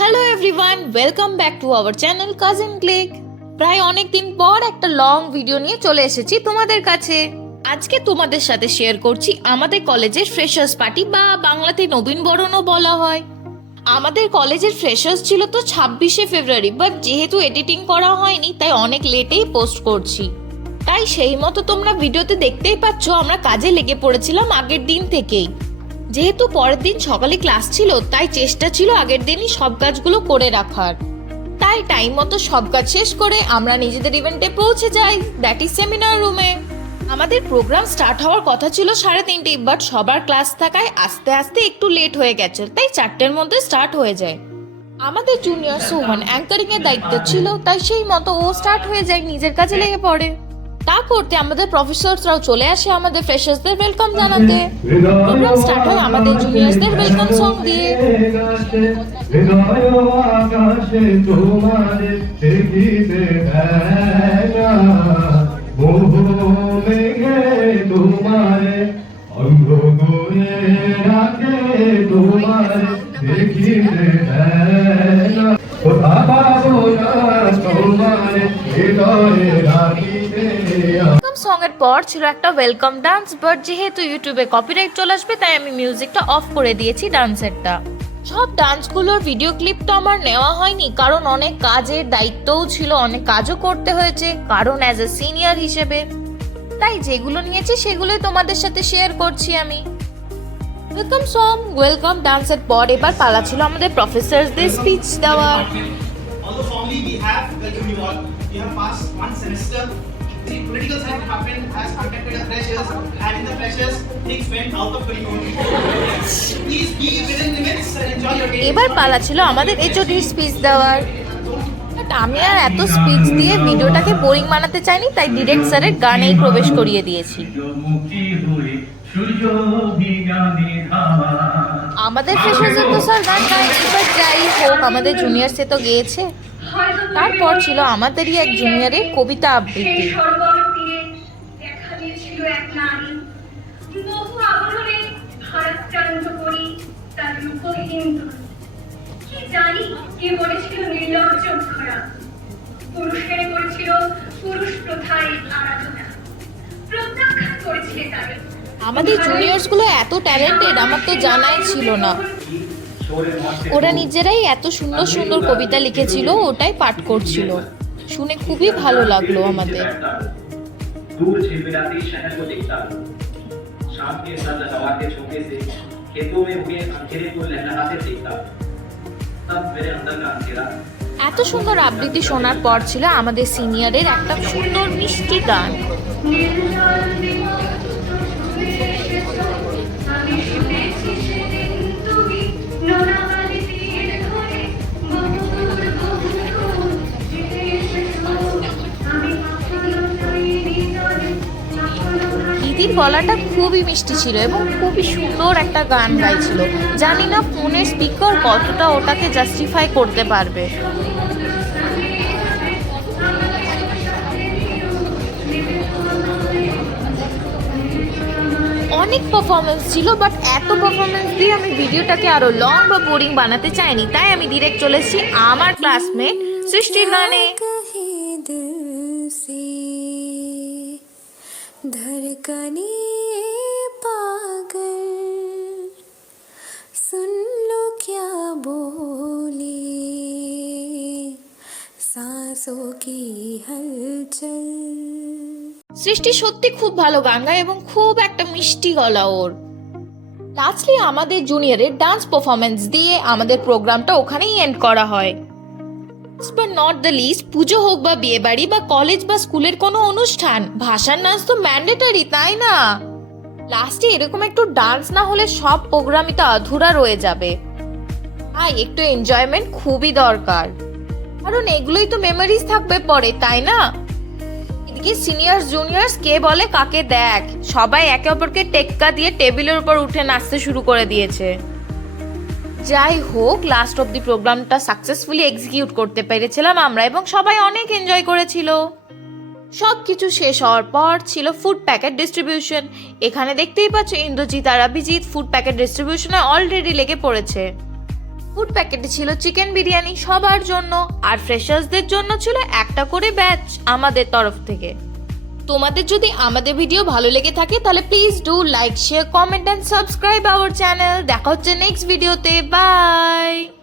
Hello everyone, welcome back to our channel cousin click. প্রায় অনেক দিন পর একটা লং ভিডিও নিয়ে চলে এসেছি তোমাদের কাছে। আজকে তোমাদের সাথে শেয়ার করছি আমাদের কলেজের ফ্রেশার্স পার্টি, বা বাংলাতে নবীনবরণও বলা হয়। আমাদের কলেজের ফ্রেশার্স ছিল তো 26শে ফেব্রুয়ারি, বাট যেহেতু এডিটিং করা হয়নি তাই অনেক লেটেই পোস্ট করছি। তাই সেই মতো তোমরা ভিডিওতে দেখতেই পাচ্ছ আমরা কাজে লেগে পড়েছিলাম আগের দিন থেকেই। যেহেতু পরের দিন সকালে ক্লাস ছিল তাই চেষ্টা ছিল আগের দিনই সব কাজগুলো করে রাখার। তাই টাইম মতো সব কাজ শেষ করে আমরা নিজেদের ইভেন্টে পৌঁছে যাই, দ্যাট ইজ সেমিনার রুমে। আমাদের প্রোগ্রাম স্টার্ট হওয়ার কথা ছিল 3:30, বাট সবার ক্লাস থাকায় আস্তে আস্তে একটু লেট হয়ে গেছে, তাই 4টের মধ্যে স্টার্ট হয়ে যায়। আমাদের জুনিয়র সোহন অ্যাঙ্কারিং এর দায়িত্ব ছিল, তাই সেই মতো ও স্টার্ট হয়ে যায়, নিজের কাজে লেগে পড়ে। তা করতে আমাদের প্রফেসরসরাও চলে আসে আমাদের ফ্রেশার্সদের ওয়েলকাম জানাতে। প্রোগ্রাম স্টার্ট হয় আমাদের জুনিয়রসদের ওয়েলকাম সং দিয়ে। সং এর পর ছিল একটা ওয়েলকাম ডান্স, বাট যেহেতু ইউটিউবে কপিরাইট চলে আসবে তাই আমি মিউজিকটা অফ করে দিয়েছি ডান্সেরটা। সব ডান্সগুলোর ভিডিও ক্লিপ তো আমার নেওয়া হয়নি, কারণ অনেক কাজের দায়িত্বও ছিল, অনেক কাজও করতে হয়েছে কারণ অ্যাজ এ সিনিয়র হিসেবে। তাই যেগুলো নিয়েছি সেগুলোই তোমাদের সাথে শেয়ার করছি আমি। ওয়েলকাম সং, ওয়েলকাম ডান্সের পর এবার পালা ছিল আমাদের প্রফেসরদের স্পিচ দেওয়ার। Although formally we have welcomed you all, we have passed one semester. The political side department has contacted the freshers, and in the freshers, things went out of control. Please be within limits and enjoy your day. এবার পালা ছিল আমাদের এইচওডির speech দেওয়ার। But আমি আর এত speech দিয়ে ভিডিওটাকে boring বানাতে চাইনি, তাই ডিরেক্ট স্যারের গানেই প্রবেশ করিয়ে দিয়েছি। আমাদের ফ্রেশার্সের তো স্যার গান গায়নি, বাট যাই হোক আমাদের জুনিয়রসে তো গেয়েছে। তারপর ছিল আমাদেরই এক জুনিয়রের কবিতা আবৃত্তি। আমাদের জুনিয়র্স গুলো এত ট্যালেন্টেড আমার তো জানাই ছিল না। ওরা নিজেরাই এত সুন্দর সুন্দর কবিতা লিখেছিল, ওটাই পাঠ করছিল, শুনে খুবই ভালো লাগলো আমাদের। এত সুন্দর আবৃত্তি শোনার পর ছিল আমাদের সিনিয়রের একটা সুন্দর মিষ্টি গান। দিদির গলাটা খুবই মিষ্টি ছিল এবং খুবই সুন্দর একটা গান গাইছিল। জানি না ফোনের স্পিকার কতটা ওটাকে জাস্টিফাই করতে পারবে। অনেক পারফরমেন্স ছিল, বাট এত পারফরমেন্স দিয়ে আমি ভিডিওটাকে আরো লং বা বোরিং বানাতে চাইনি, তাই আমি ডিরেক্ট চলে এসেছি আমার ক্লাসমেট সৃষ্টির গানে। धड़कने पागल सुन लो क्या बोले सांसों की हलचल। সৃষ্টি সত্যি খুব ভালো গান গায় এবং খুব একটা মিষ্টি গলা ওর। লাস্টলি আমাদের জুনিয়রের ডান্স পারফরমেন্স দিয়ে আমাদের প্রোগ্রামটা ওখানেই এন্ড করা হয়। বাট নট দ্য লিস্ট, পুজো হোক বা বিয়ে বাড়ি বা কলেজ বা স্কুলের কোনো অনুষ্ঠান, ভাষার নাচ তো ম্যান্ডেটরি, তাই না? লাস্টে এরকম একটু ডান্স না হলে সব প্রোগ্রামই তো আধুরা রয়ে যাবে। তাই একটু এনজয়মেন্ট খুবই দরকার, কারণ এগুলোই তো মেমোরিজ থাকবে পরে, তাই না? এদিকে সিনিয়র জুনিয়র্স কে বলে কাকে দেখ, সবাই একে অপরকে টেক্কা দিয়ে টেবিলের উপর উঠে নাচতে শুরু করে দিয়েছে। যাই হোক, লাস্ট অব দি প্রোগ্রামটা সাকসেসফুলি এক্সিকিউট করতে পেরেছিলাম আমরা এবং সবাই অনেক এনজয় করেছিল। সবকিছু শেষ হওয়ার পর ছিল ফুড প্যাকেট ডিস্ট্রিবিউশন। এখানে দেখতেই পাচ্ছ ইন্দ্রজিৎ আর অভিজিৎ ফুড প্যাকেট ডিস্ট্রিবিউশনে অলরেডি লেগে পড়েছে। ফুড প্যাকেটে ছিল চিকেন বিরিয়ানি সবার জন্য, আর ফ্রেশার্সদের জন্য ছিল একটা করে ব্যাচ আমাদের তরফ থেকে। তোমাদের যদি আমাদের ভিডিও ভালো লেগে থাকে তাহলে please do like, share, comment and subscribe our channel. দেখা হচ্ছে নেক্সট ভিডিওতে। বাই।